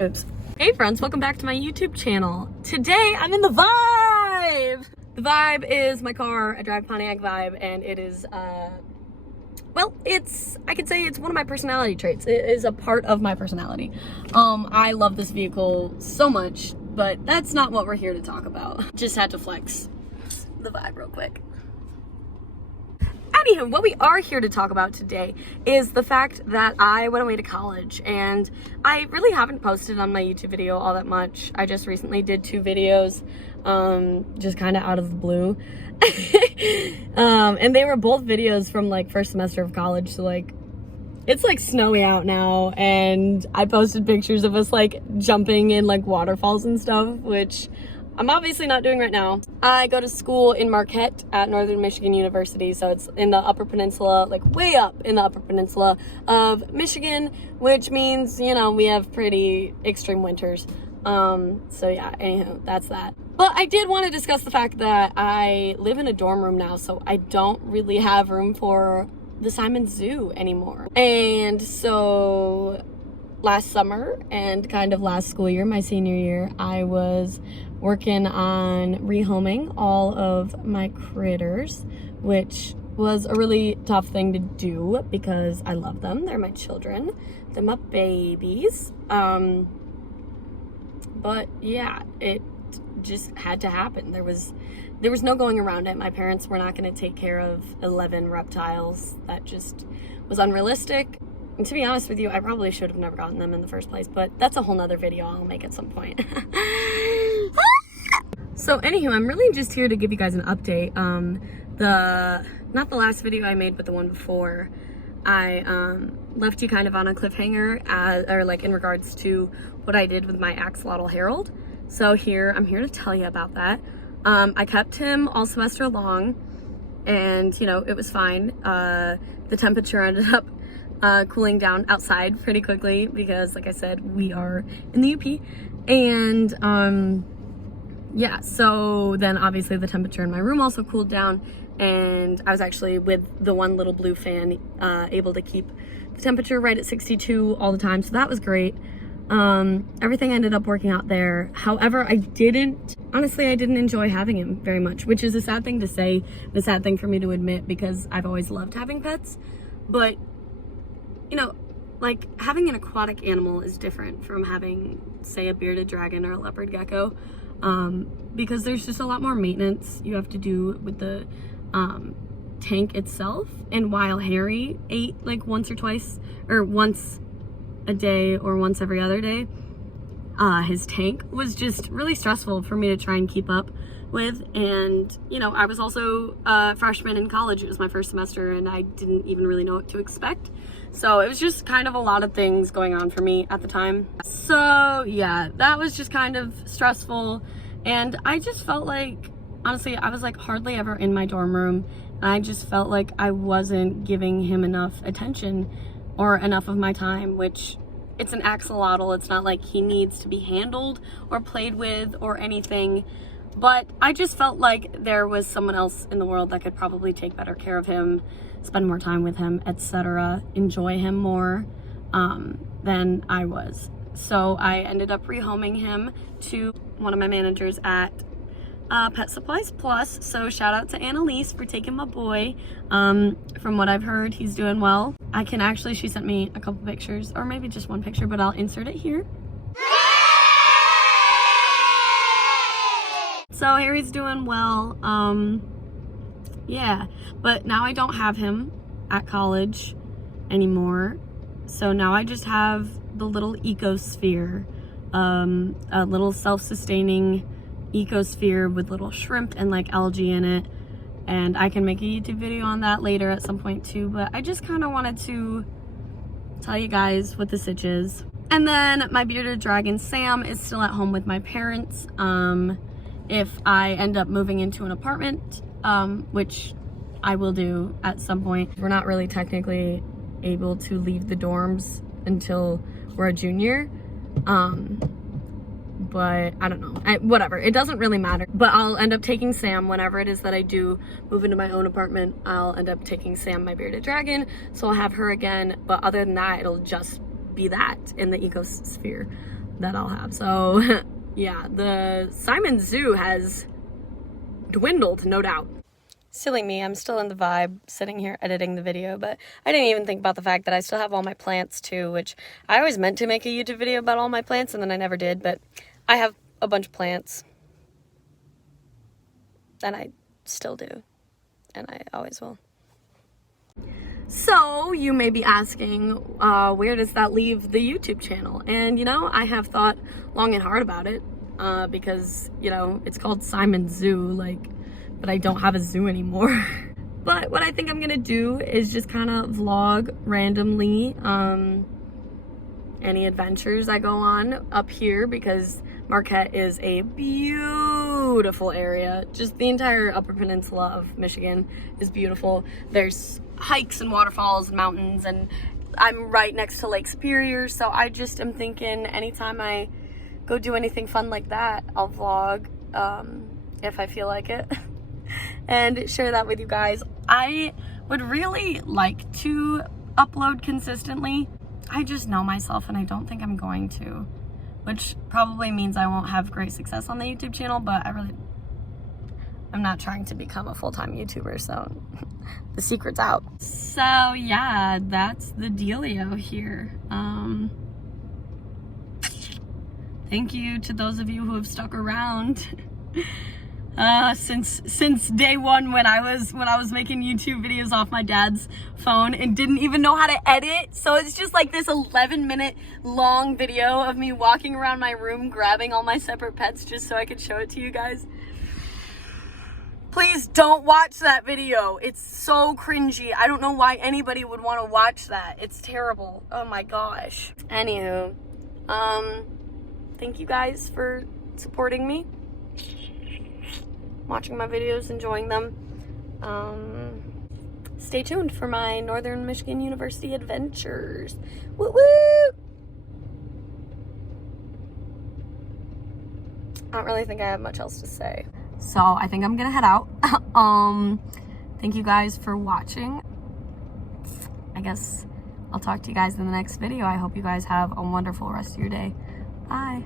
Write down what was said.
Oops. Hey friends, welcome back to my YouTube channel. Today I'm in the Vibe. The Vibe is my car. I drive Pontiac Vibe, and it is well, I could say it's one of my personality traits. It is a part of my personality. I love this vehicle so much, but that's not what we're here to talk about. Just had to flex the Vibe real quick. Anywho, what we are here to talk about today is the fact that I went away to college, and I really haven't posted on my YouTube video all that much. I just recently did 2 videos, just kind of out of the blue. And they were both videos from like first semester of college, so like it's like snowy out now, and I posted pictures of us like jumping in like waterfalls and stuff, which I'm obviously not doing right now. I go to school in Marquette at Northern Michigan University, so it's in the Upper Peninsula, like way up in the Upper Peninsula of Michigan, which means, you know, we have pretty extreme winters. So yeah, anywho, that's that. But I did want to discuss the fact that I live in a dorm room now, so I don't really have room for the Simon Zoo anymore. And so last summer and kind of last school year, my senior year, I was working on rehoming all of my critters, which was a really tough thing to do because I love them. They're my children. They're my babies. But yeah, it just had to happen. There was no going around it. My parents were not going to take care of 11 reptiles. That just was unrealistic. And to be honest with you, I probably should have never gotten them in the first place, but that's a whole nother video I'll make at some point. So anywho, I'm really just here to give you guys an update. Not the last video I made, but the one before, I left you kind of on a cliffhanger, or like in regards to what I did with my axolotl Harold. So I'm here to tell you about that. I kept him all semester long, and you know, it was fine. The temperature ended up cooling down outside pretty quickly because, like I said, we are in the UP, and yeah, so then obviously the temperature in my room also cooled down, and I was actually, with the one little blue fan, able to keep the temperature right at 62 all the time, so that was great. Everything ended up working out there. However, I didn't enjoy having him very much, which is a sad thing to say, a sad thing for me to admit, because I've always loved having pets. But you know, like, having an aquatic animal is different from having, say, a bearded dragon or a leopard gecko, because there's just a lot more maintenance you have to do with the tank itself. And while Harry ate like once or twice, or once a day or once every other day, his tank was just really stressful for me to try and keep up with. And you know, I was also a freshman in college. It was my first semester, and I didn't even really know what to expect, so it was just kind of a lot of things going on for me at the time. So yeah, that was just kind of stressful, and I just felt like, honestly, I was like hardly ever in my dorm room, and I just felt like I wasn't giving him enough attention or enough of my time, which, it's an axolotl. It's not like he needs to be handled or played with or anything. But I just felt like there was someone else in the world that could probably take better care of him, spend more time with him, etc., enjoy him more than I was. So I ended up rehoming him to one of my managers at Pet Supplies Plus. So shout out to Annalise for taking my boy. From what I've heard, he's doing well. She sent me a couple pictures, or maybe just one picture, but I'll insert it here. So Harry's doing well. Yeah, but now I don't have him at college anymore. So now I just have the little ecosphere, a little self-sustaining ecosphere with little shrimp and like algae in it. And I can make a YouTube video on that later at some point too, but I just kind of wanted to tell you guys what the sitch is. And then my bearded dragon Sam is still at home with my parents. If I end up moving into an apartment, which I will do at some point. We're not really technically able to leave the dorms until we're a junior, but I don't know, whatever, it doesn't really matter. But I'll end up taking Sam whenever it is that I do move into my own apartment. I'll end up taking Sam, my bearded dragon, so I'll have her again. But other than that, it'll just be that in the ecosphere. that I'll have. So yeah, the Simon Zoo has dwindled, no doubt. Silly me, I'm still in the vibe sitting here editing the video, but I didn't even think about the fact that I still have all my plants too, which I always meant to make a YouTube video about all my plants and then I never did, but I have a bunch of plants. And I still do. And I always will. So you may be asking, where does that leave the YouTube channel? And you know, I have thought long and hard about it, because, you know, it's called Simon Zoo, like, but I don't have a zoo anymore. But what I think I'm gonna do is just kind of vlog randomly, any adventures I go on up here, because Marquette is a beautiful area. Just the entire Upper Peninsula of Michigan is beautiful. There's hikes and waterfalls and mountains, and I'm right next to Lake Superior, so I just am thinking anytime I go do anything fun like that, I'll vlog, if I feel like it, and share that with you guys. I would really like to upload consistently. I just know myself and I don't think I'm going to, which probably means I won't have great success on the YouTube channel, but I'm not trying to become a full-time YouTuber, so the secret's out. So yeah, that's the dealio here. Thank you to those of you who have stuck around since day one when I was making YouTube videos off my dad's phone and didn't even know how to edit. So it's just like this 11-minute long video of me walking around my room grabbing all my separate pets just so I could show it to you guys. Please don't watch that video. It's so cringy. I don't know why anybody would want to watch that. It's terrible. Oh my gosh. Anywho, thank you guys for supporting me, watching my videos, enjoying them. Stay tuned for my Northern Michigan University adventures. Woo woo! I don't really think I have much else to say. So I think I'm gonna head out. Thank you guys for watching. I guess I'll talk to you guys in the next video. I hope you guys have a wonderful rest of your day. Bye.